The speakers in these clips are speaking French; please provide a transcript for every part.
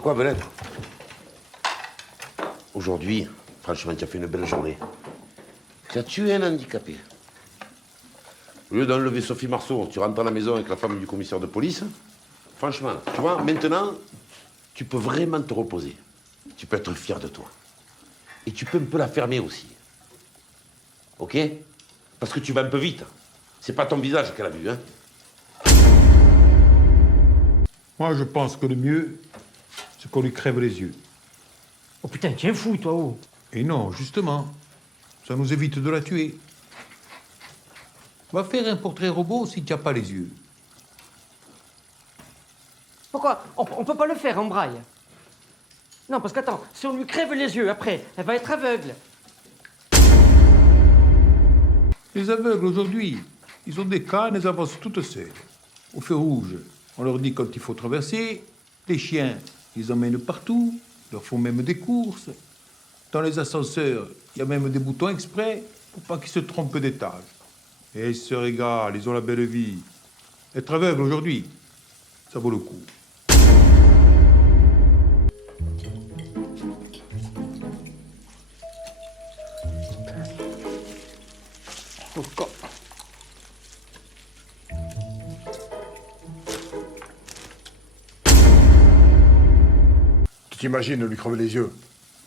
quoi, Belette? Aujourd'hui, franchement, tu as fait une belle journée. Tu as tué un handicapé. Au lieu d'enlever Sophie Marceau, tu rentres à la maison avec la femme du commissaire de police. Franchement, tu vois, maintenant, tu peux vraiment te reposer. Tu peux être fier de toi. Et tu peux un peu la fermer aussi. OK? Parce que tu vas un peu vite. C'est pas ton visage qu'elle a vu, hein? Moi, je pense que le mieux, c'est qu'on lui crève les yeux. Oh putain, tiens fou, toi, oh. Et non, justement, ça nous évite de la tuer. Va faire un portrait robot si tu n'as pas les yeux. Pourquoi on peut pas le faire en braille. Non, parce qu'attends, si on lui crève les yeux, après, elle va être aveugle. Les aveugles, aujourd'hui, ils ont des cannes, elles avancent toutes seules. Au feu rouge, on leur dit quand il faut traverser. Les chiens, ils emmènent partout, ils leur font même des courses. Dans les ascenseurs, il y a même des boutons exprès pour pas qu'ils se trompent d'étage. Et ils se régalent, ils ont la belle vie. Être aveugle aujourd'hui, ça vaut le coup. Tu t'imagines lui crever les yeux?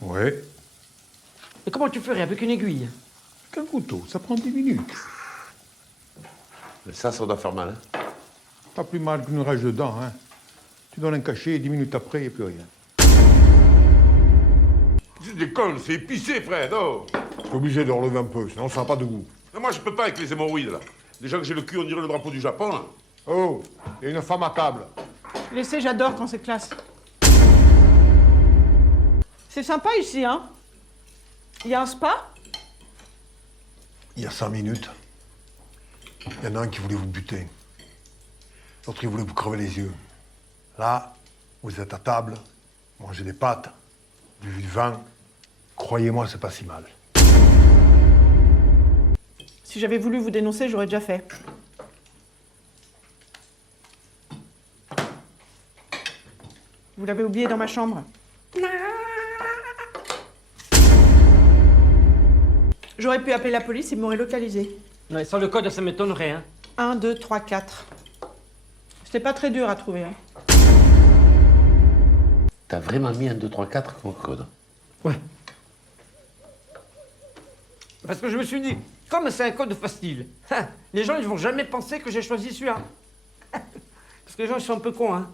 Ouais. Et comment tu ferais avec une aiguille? Qu'un couteau, ça prend 10 minutes. Mais ça doit faire mal, hein? Pas plus mal qu'une rage de dents, hein. Tu donnes un cachet et 10 minutes après, il n'y a plus rien. Tu déconnes, c'est épicé, frère, non? Je suis obligé de relever un peu, sinon ça n'a pas de goût. Mais moi, je peux pas avec les hémorroïdes, là. Déjà que j'ai le cul, on dirait le drapeau du Japon, là. Oh, il y a une femme à table. Laissez, j'adore quand c'est classe. C'est sympa ici, hein? Il y a un spa? Il y a 5 minutes, il y en a un qui voulait vous buter. L'autre, il voulait vous crever les yeux. Là, vous êtes à table, mangez des pâtes, buvez du vin. Croyez-moi, c'est pas si mal. Si j'avais voulu vous dénoncer, j'aurais déjà fait. Vous l'avez oublié dans ma chambre. J'aurais pu appeler la police, ils m'auraient localisé. Ouais, sans le code, ça m'étonnerait, hein. 1, 2, 3, 4. C'était pas très dur à trouver, hein. T'as vraiment mis un 2, 3, 4 comme code? Ouais. Parce que je me suis dit, comme c'est un code facile, les gens, ils vont jamais penser que j'ai choisi celui-là. Parce que les gens, ils sont un peu cons, hein.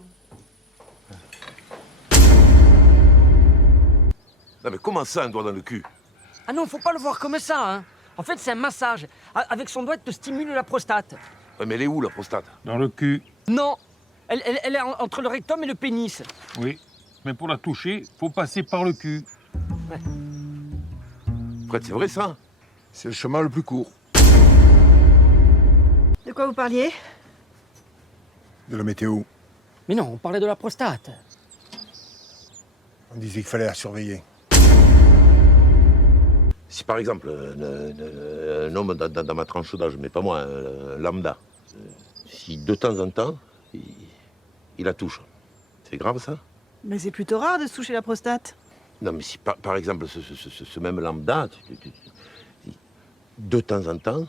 Non, mais comment ça, un doigt dans le cul? Ah non, faut pas le voir comme ça, hein. En fait, c'est un massage. Avec son doigt, il te stimule la prostate. Ouais, mais elle est où, la prostate? Dans le cul, Non, elle est entre le rectum et le pénis. oui. Mais pour la toucher, faut passer par le cul. Fred, c'est vrai, ça? C'est le chemin le plus court. De quoi vous parliez? De la météo. Mais non, on parlait de la prostate. On disait qu'il fallait la surveiller. Si, par exemple, un homme dans ma tranche d'âge, mais pas moi, un lambda, si de temps en temps, il la touche, c'est grave, ça? Mais c'est plutôt rare de se toucher la prostate. Non, mais si, par exemple, ce même lambda, de temps en temps,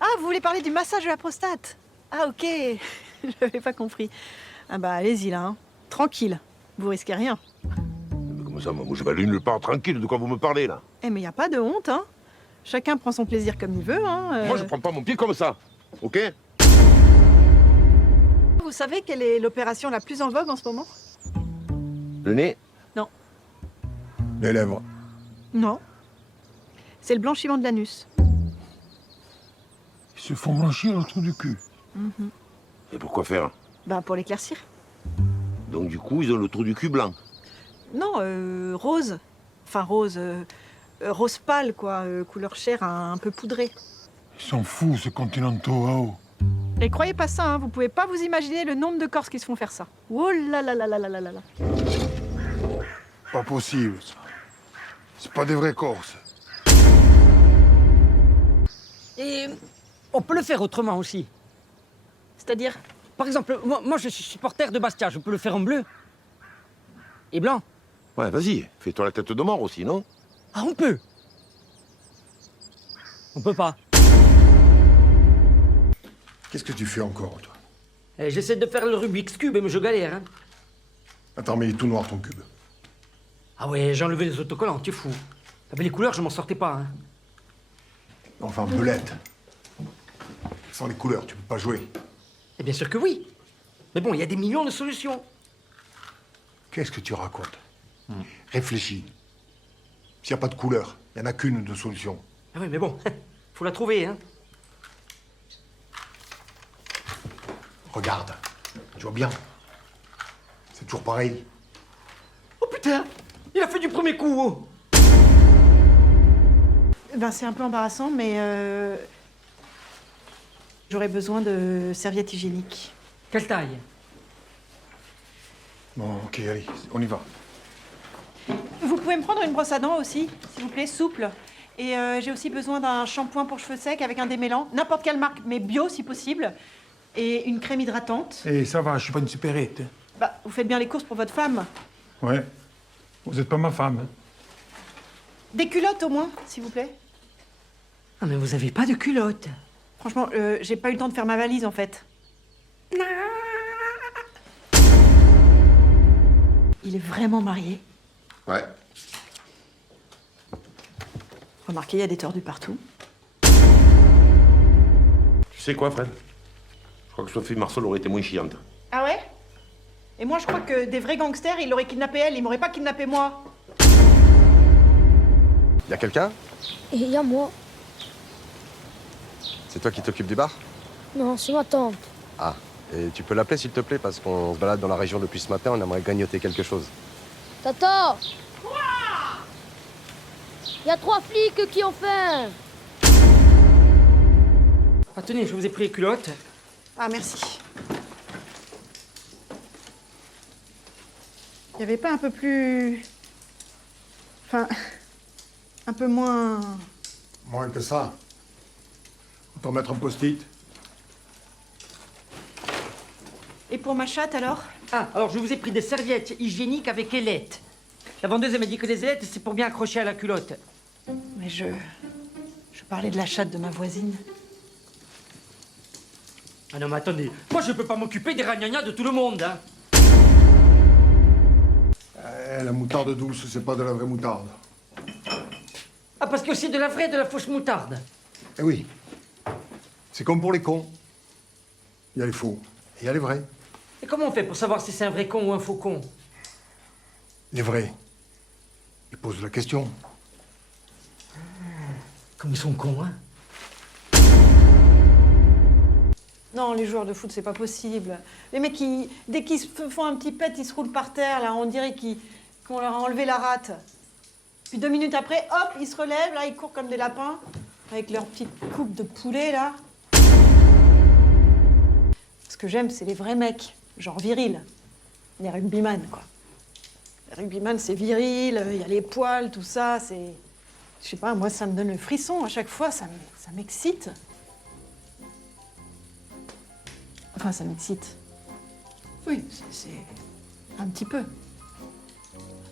Ah, vous voulez parler du massage de la prostate? Ah, ok. Je n'avais pas compris. Ah bah, allez-y, là, hein. Tranquille. Vous risquez rien. mais comment ça, moi, je vais aller nulle part tranquille, de quoi vous me parlez, là? Eh, mais y a pas de honte, hein. Chacun prend son plaisir comme il veut, hein. Moi, je prends pas mon pied comme ça, ok? Vous savez quelle est l'opération la plus en vogue en ce moment? Le nez? Non. Les lèvres. Non. C'est le blanchiment de l'anus. Ils se font blanchir le trou du cul. Et pourquoi faire? Ben, pour l'éclaircir. Donc, du coup, ils ont le trou du cul blanc. Non, rose. Enfin, rose. Rose pâle, quoi. Couleur chair un peu poudrée. Ils sont fous, ces continentaux, là-haut. Et croyez pas ça, hein, vous pouvez pas vous imaginer le nombre de Corses qui se font faire ça. Oh là là là là là là là là. Pas possible, ça. C'est pas des vrais Corses. Et on peut le faire autrement aussi. C'est-à-dire? Par exemple, moi je suis supporter de Bastia, je peux le faire en bleu. Et blanc. Ouais, vas-y, fais-toi la tête de mort aussi, non? Ah, on peut. On peut pas. Qu'est-ce que tu fais encore, toi? J'essaie de faire le Rubik's Cube, mais je galère. Hein. Attends, mais il est tout noir ton cube. Ah ouais, j'ai enlevé les autocollants, tu es fou. Avec les couleurs, je m'en sortais pas. Hein. Enfin, belette. Sans les couleurs, tu peux pas jouer. Et bien sûr que oui. Mais bon, il y a des millions de solutions. Qu'est-ce que tu racontes? Réfléchis. S'il n'y a pas de couleur, il n'y en a qu'une de solution. Ah oui, mais bon, faut la trouver, hein. Regarde. Tu vois bien. C'est toujours pareil. Oh putain, il a fait du premier coup. Oh. Ben, c'est un peu embarrassant, mais j'aurais besoin de serviettes hygiéniques. Quelle taille? Bon, ok, allez, on y va. Vous pouvez me prendre une brosse à dents aussi, s'il vous plaît, souple. Et j'ai aussi besoin d'un shampoing pour cheveux secs avec un démêlant, n'importe quelle marque, mais bio si possible. Et une crème hydratante. Eh, ça va, je suis pas une supérette. Hein. Bah, vous faites bien les courses pour votre femme. Ouais. Vous êtes pas ma femme. Hein. Des culottes au moins, s'il vous plaît. Ah, mais vous avez pas de culotte. Franchement, j'ai pas eu le temps de faire ma valise en fait. Il est vraiment marié. Ouais. Remarquez, il y a des tordus partout. Tu sais quoi, Fred? Je crois que Sophie Marceau aurait été moins chiante. Ah ouais? Et moi, je crois que des vrais gangsters, ils l'auraient kidnappé elle, ils m'auraient pas kidnappé moi. Y a quelqu'un? Et il y a moi. C'est toi qui t'occupes du bar? Non, c'est ma tante. Ah, et tu peux l'appeler s'il te plaît, parce qu'on se balade dans la région depuis ce matin, on aimerait grignoter quelque chose. Tata! Quoi? Il y a 3 flics qui ont faim. Ah, tenez, je vous ai pris les culottes. Ah, merci. Il y avait pas un peu plus... Enfin, un peu moins... Moins que ça. Autant mettre un post-it. Et pour ma chatte alors? Ah, alors je vous ai pris des serviettes hygiéniques avec ailettes. La vendeuse, elle m'a dit que les ailettes, c'est pour bien accrocher à la culotte. Mais je parlais de la chatte de ma voisine. Ah non, mais attendez, moi je peux pas m'occuper des ragnagnas de tout le monde, hein. La moutarde douce, c'est pas de la vraie moutarde. Ah, parce qu'il y a aussi de la vraie et de la fausse moutarde. Eh oui. C'est comme pour les cons. Il y a les faux et il y a les vrais. Et comment on fait pour savoir si c'est un vrai con ou un faux con? Les vrais. Ils posent la question. Comme ils sont cons, hein. Non, les joueurs de foot, c'est pas possible. Les mecs, dès qu'ils se font un petit pet, ils se roulent par terre, là. On dirait qu'on leur a enlevé la rate. Puis 2 minutes après, hop, ils se relèvent, là, ils courent comme des lapins, avec leur petite coupe de poulet, là. Ce que j'aime, c'est les vrais mecs, genre virils. Les rugbyman, quoi. Les rugbyman, c'est viril, il y a les poils, tout ça, c'est... Je sais pas, moi, ça me donne le frisson à chaque fois, ça m'excite. Enfin, ça m'excite. Oui, c'est un petit peu.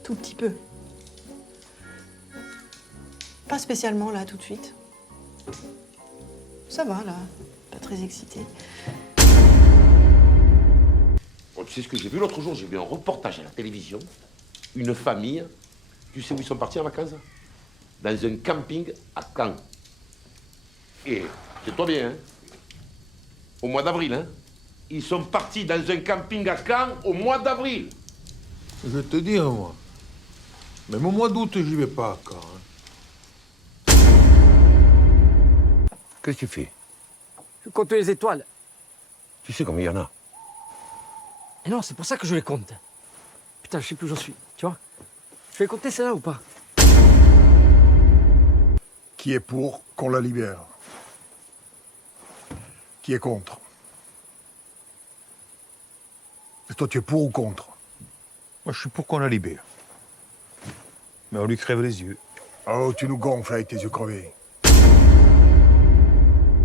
Tout petit peu. Pas spécialement, là, tout de suite. Ça va, là. Pas très excitée. Bon, tu sais ce que j'ai vu l'autre jour? J'ai vu un reportage à la télévision. Une famille. Tu sais où ils sont partis en vacances? Dans un camping à Caen. Et, c'est-toi bien, hein? Au mois d'avril, hein? Ils sont partis dans un camping à Caen au mois d'avril. Je vais te dire, moi. Même au mois d'août, j'y vais pas, quand. Hein. Qu'est-ce que tu fais? Je compte les étoiles. Tu sais combien il y en a? Et non, c'est pour ça que je les compte. Putain, je sais plus où j'en suis, tu vois. Je vais les compter celle-là ou pas? Qui est pour qu'on la libère? Qui est contre? Et toi, tu es pour ou contre? Moi, je suis pour qu'on la libère. Mais on lui crève les yeux. Oh, tu nous gonfles avec tes yeux crevés.